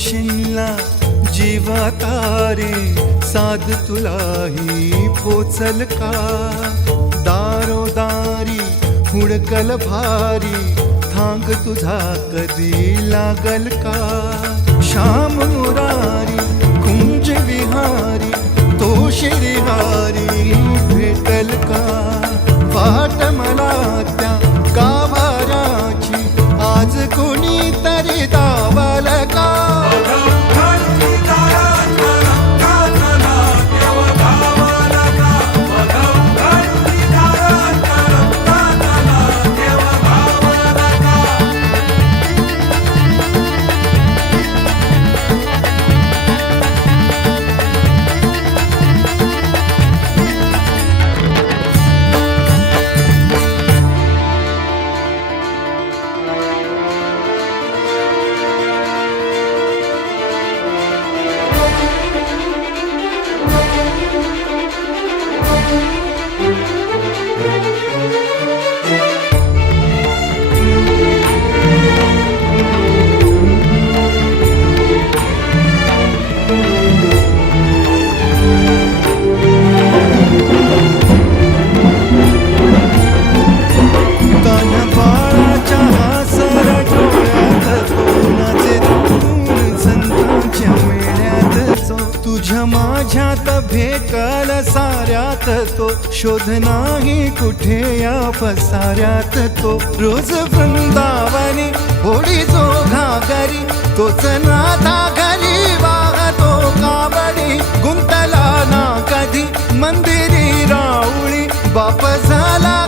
शिनला जीवा तारे साध तुलाही पोचल का? दारोदारी हुडकल भारी थांग तुझा कधी लागल का? श्याम मुरारी कुंज विहारी तो शिरिहारी भेटल का? वाट मला त्या गाभाराची आज कोणी तरी दावा तुझ्या माझ्यात भेकल साऱ्यात तो. शोध नाही कुठे या पसाऱ्यात तो. रोज वृंदावनी होडी जो घागरी तोच नाथा घरी वाहतो काबडी गुंतला ना कधी मंदिरी राऊळी बाप झाला